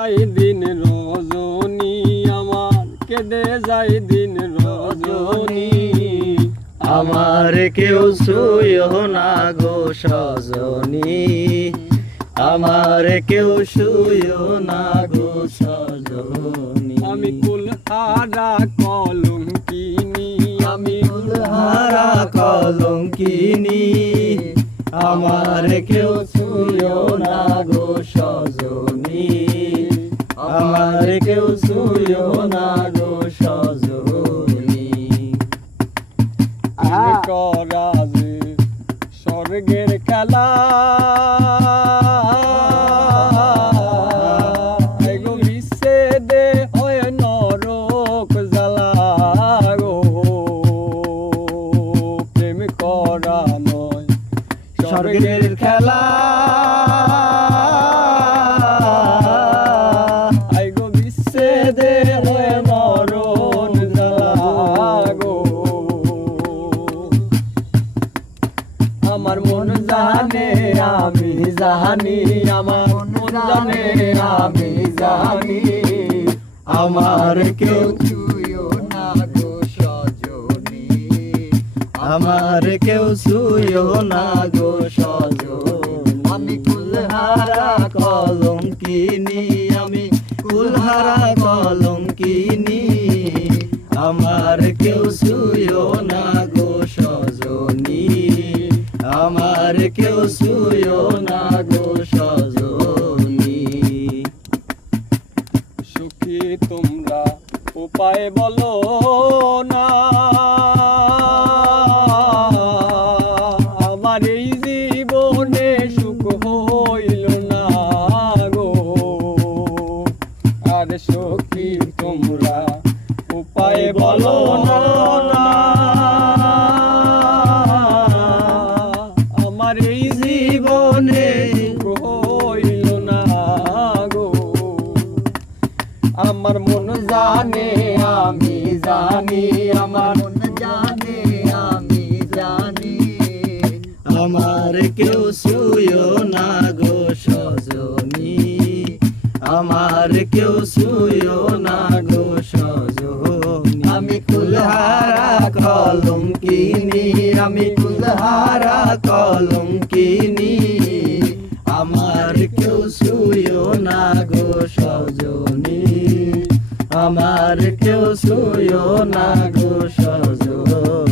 যাই দিন রজনী আমার কেটে যাই দিন রজনী। আমার কেউ শুয়ো না গো সজনী আমার কেউ শুয়ো না গো সজনী। আমি কুলহারা কলম কিনি আমি হারা কলঙ্কিনী আমার কেউ শুয়ো না গো সজনী আমি স্বর্গের খেলা? স্বর্গের খেলা। আমি জানি আমার জানে আমি জানি আমার কেউ ছুঁয়ো না গো সজনী। আমার কেউ শুয়ো না গো সজনী। আমি কুলহারা কলম কিনি আমি কুলহারা কলম কিনি আমার কেউ শুয়ো না কেউ শুয়ো না গো সজনী সুখী তোমরা উপায় বলো না। আমার এই জীবনে সুখ হইল না গো। আর সখী তোমরা উপায় বলো না। আমার মন জানে, আমি জানি, আমার মন জানে, আমি জানি। আমার কেউ শুয়ো না গো সজনী। আমার কেউ শুয়ো না গো সজনী। আমি কুলহারা কলম কিনি আমি কুলহারা কলম কিনি আমার কেউ শুয়ো না গো সজনী। আমার কেউ শুয়ো না গো সজনী